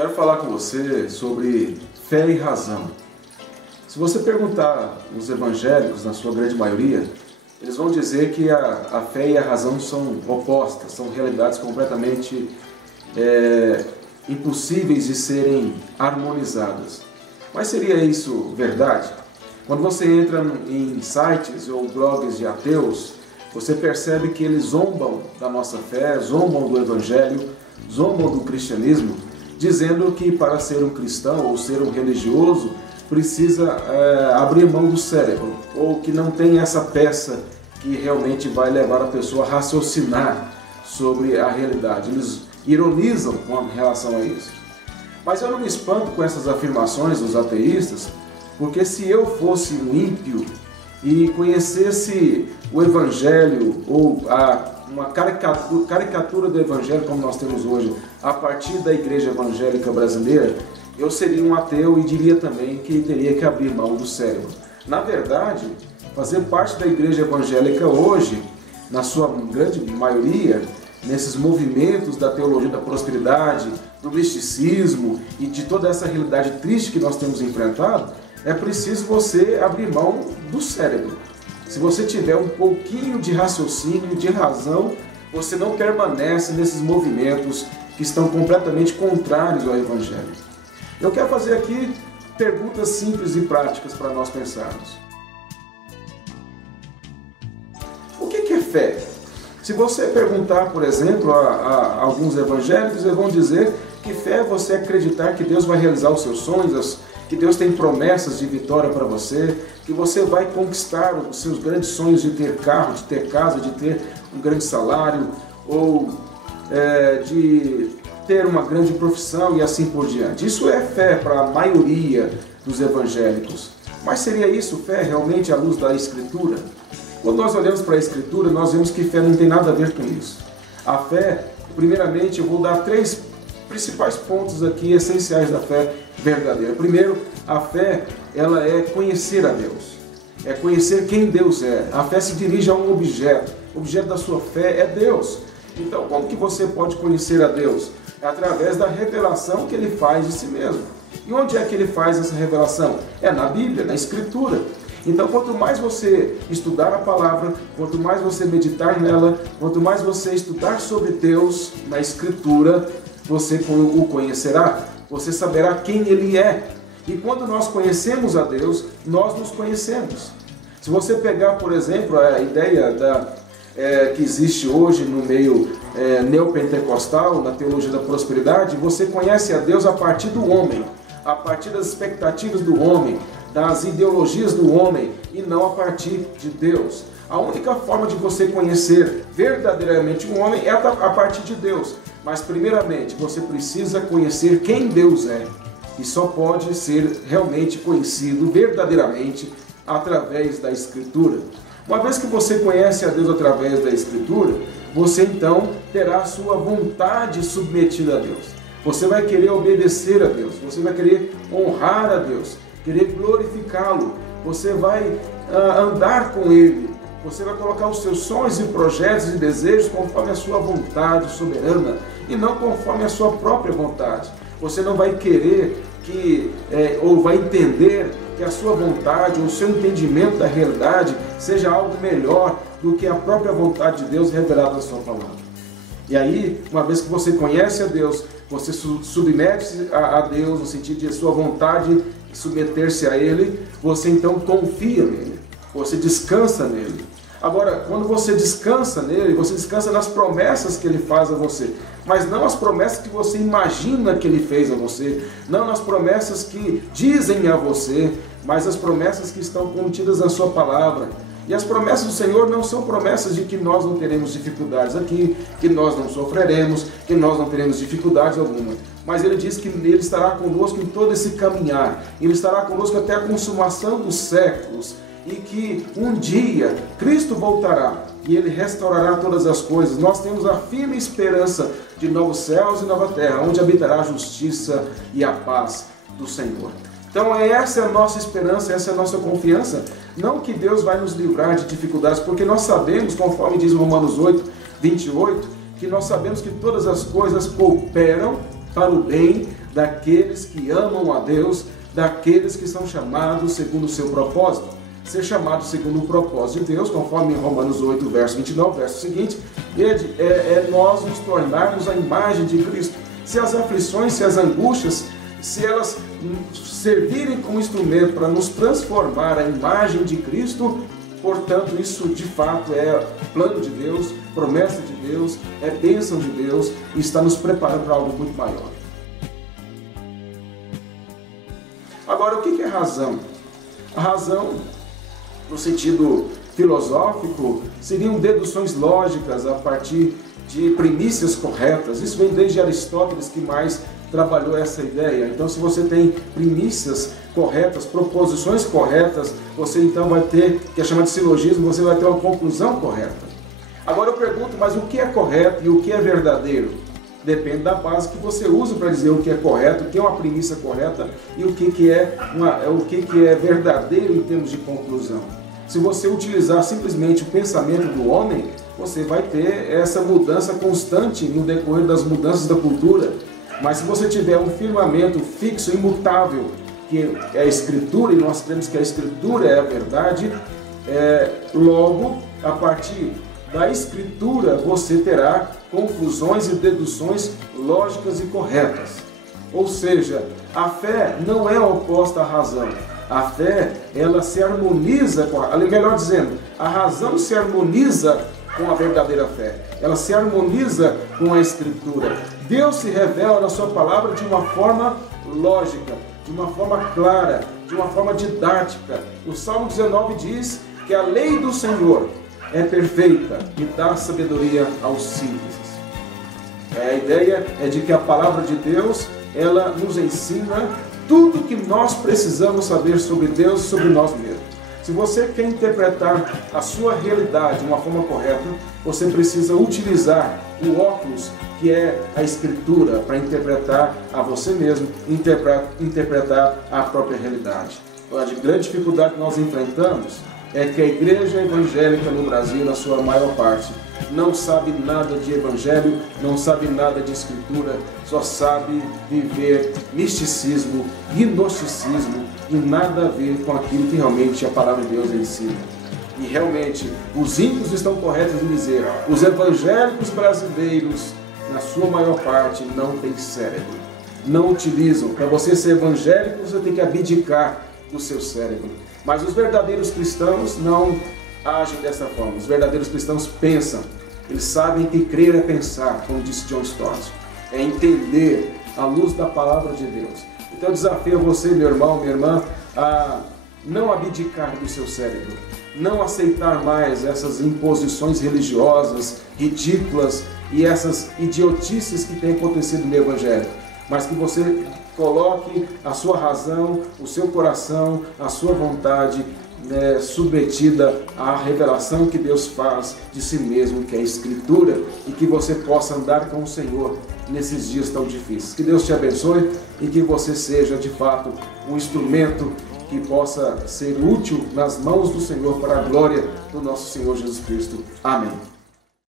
quero falar com você sobre fé e razão. Se você perguntar os evangélicos, na sua grande maioria, eles vão dizer que a fé e a razão são opostas, são realidades completamente impossíveis de serem harmonizadas. Mas seria isso verdade? Quando você entra em sites ou blogs de ateus, você percebe que eles zombam da nossa fé, zombam do evangelho, zombam do cristianismo, dizendo que para ser um cristão ou ser um religioso precisa abrir mão do cérebro, ou que não tem essa peça que realmente vai levar a pessoa a raciocinar sobre a realidade. Eles ironizam com relação a isso. Mas eu não me espanto com essas afirmações dos ateístas, porque se eu fosse um ímpio e conhecesse o evangelho ou uma caricatura do evangelho como nós temos hoje a partir da igreja evangélica brasileira, eu seria um ateu e diria também que teria que abrir mão do cérebro. Na verdade, fazer parte da igreja evangélica hoje, na sua grande maioria, nesses movimentos da teologia da prosperidade, do misticismo e de toda essa realidade triste que nós temos enfrentado, é preciso você abrir mão do cérebro. Se você tiver um pouquinho de raciocínio, de razão, você não permanece nesses movimentos que estão completamente contrários ao evangelho. Eu quero fazer aqui perguntas simples e práticas para nós pensarmos. O que é fé? Se você perguntar, por exemplo, a alguns evangélicos, eles vão dizer que fé é você acreditar que Deus vai realizar os seus sonhos, que Deus tem promessas de vitória para você, que você vai conquistar os seus grandes sonhos de ter carro, de ter casa, de ter um grande salário, ou de ter uma grande profissão e assim por diante. Isso é fé para a maioria dos evangélicos. Mas seria isso fé realmente à luz da Escritura? Quando nós olhamos para a Escritura, nós vemos que fé não tem nada a ver com isso. A fé, primeiramente, eu vou dar 3 principais pontos aqui essenciais da fé verdadeira. Primeiro, a fé, ela é conhecer a Deus. É conhecer quem Deus é. A fé se dirige a um objeto. O objeto da sua fé é Deus. Então, como que você pode conhecer a Deus? É através da revelação que Ele faz de si mesmo. E onde é que Ele faz essa revelação? É na Bíblia, na Escritura. Então, quanto mais você estudar a palavra, quanto mais você meditar nela, quanto mais você estudar sobre Deus na Escritura, você o conhecerá, você saberá quem Ele é. E quando nós conhecemos a Deus, nós nos conhecemos. Se você pegar, por exemplo, a ideia que existe hoje no meio neopentecostal, na teologia da prosperidade, você conhece a Deus a partir do homem, a partir das expectativas do homem, das ideologias do homem e não a partir de Deus. A única forma de você conhecer verdadeiramente um homem é a partir de Deus. Mas primeiramente você precisa conhecer quem Deus é. E só pode ser realmente conhecido verdadeiramente através da Escritura. Uma vez que você conhece a Deus através da Escritura, você então terá a sua vontade submetida a Deus. Você vai querer obedecer a Deus, você vai querer honrar a Deus, querer glorificá-lo, você vai andar com Ele, você vai colocar os seus sonhos e projetos e desejos conforme a sua vontade soberana e não conforme a sua própria vontade. Você não vai querer ou vai entender que a sua vontade ou o seu entendimento da realidade seja algo melhor do que a própria vontade de Deus revelada na sua palavra. E aí, uma vez que você conhece a Deus, você submete a Deus no sentido de sua vontade submeter-se a Ele, você então confia nele, você descansa nele. Agora, quando você descansa nele, você descansa nas promessas que Ele faz a você, mas não as promessas que você imagina que Ele fez a você, não nas promessas que dizem a você, mas as promessas que estão contidas na sua palavra. E as promessas do Senhor não são promessas de que nós não teremos dificuldades aqui, que nós não sofreremos, que nós não teremos dificuldades alguma. Mas Ele diz que Ele estará conosco em todo esse caminhar. Ele estará conosco até a consumação dos séculos. E que um dia Cristo voltará e Ele restaurará todas as coisas. Nós temos a firme esperança de novos céus e nova terra, onde habitará a justiça e a paz do Senhor. Então essa é a nossa esperança, essa é a nossa confiança. Não que Deus vai nos livrar de dificuldades, porque nós sabemos, conforme diz Romanos 8:28, que nós sabemos que todas as coisas cooperam para o bem daqueles que amam a Deus, daqueles que são chamados segundo o seu propósito. Ser chamado segundo o propósito de Deus, conforme em Romanos 8, verso 29, verso seguinte, é nós nos tornarmos a imagem de Cristo. Se as aflições, se as angústias, se elas servirem como instrumento para nos transformar a imagem de Cristo, portanto, isso de fato é plano de Deus, promessa de Deus, é bênção de Deus e está nos preparando para algo muito maior. Agora, o que é razão? A razão, no sentido filosófico, seriam deduções lógicas a partir de premissas corretas. Isso vem desde Aristóteles, que mais trabalhou essa ideia. Então, se você tem premissas corretas, proposições corretas, você então vai ter, que é chamado de silogismo, você vai ter uma conclusão correta. Agora eu pergunto, mas o que é correto e o que é verdadeiro? Depende da base que você usa para dizer o que é correto, o que é uma premissa correta e o que é verdadeiro em termos de conclusão. Se você utilizar simplesmente o pensamento do homem, você vai ter essa mudança constante no decorrer das mudanças da cultura. Mas se você tiver um firmamento fixo, imutável, que é a Escritura, e nós cremos que a Escritura é a verdade, logo, a partir da Escritura, você terá conclusões e deduções lógicas e corretas. Ou seja, a fé não é oposta à razão. A fé, ela se harmoniza com melhor dizendo, a razão se harmoniza com a verdadeira fé. Ela se harmoniza com a Escritura. Deus se revela na sua palavra de uma forma lógica, de uma forma clara, de uma forma didática. O Salmo 19 diz que a lei do Senhor é perfeita e dá sabedoria aos simples. A ideia é de que a palavra de Deus, ela nos ensina tudo que nós precisamos saber sobre Deus e sobre nós mesmos. Se você quer interpretar a sua realidade de uma forma correta, você precisa utilizar o óculos que é a Escritura para interpretar a você mesmo, interpretar a própria realidade. A grande dificuldade que nós enfrentamos é que a igreja evangélica no Brasil, na sua maior parte, não sabe nada de evangelho, não sabe nada de Escritura, só sabe viver misticismo, gnosticismo e nada a ver com aquilo que realmente a palavra de Deus ensina. E realmente, os ímpios estão corretos em dizer, os evangélicos brasileiros, na sua maior parte, não têm cérebro. Não utilizam. Para você ser evangélico, você tem que abdicar do seu cérebro. Mas os verdadeiros cristãos não agem dessa forma. Os verdadeiros cristãos pensam. Eles sabem que crer é pensar, como disse John Stott. É entender à luz da palavra de Deus. Então eu desafio você, meu irmão, minha irmã, a não abdicar do seu cérebro. Não aceitar mais essas imposições religiosas, ridículas e essas idiotices que têm acontecido no Evangelho. Mas que você coloque a sua razão, o seu coração, a sua vontade submetida à revelação que Deus faz de si mesmo, que é a Escritura, e que você possa andar com o Senhor nesses dias tão difíceis. Que Deus te abençoe e que você seja, de fato, um instrumento que possa ser útil nas mãos do Senhor para a glória do nosso Senhor Jesus Cristo. Amém.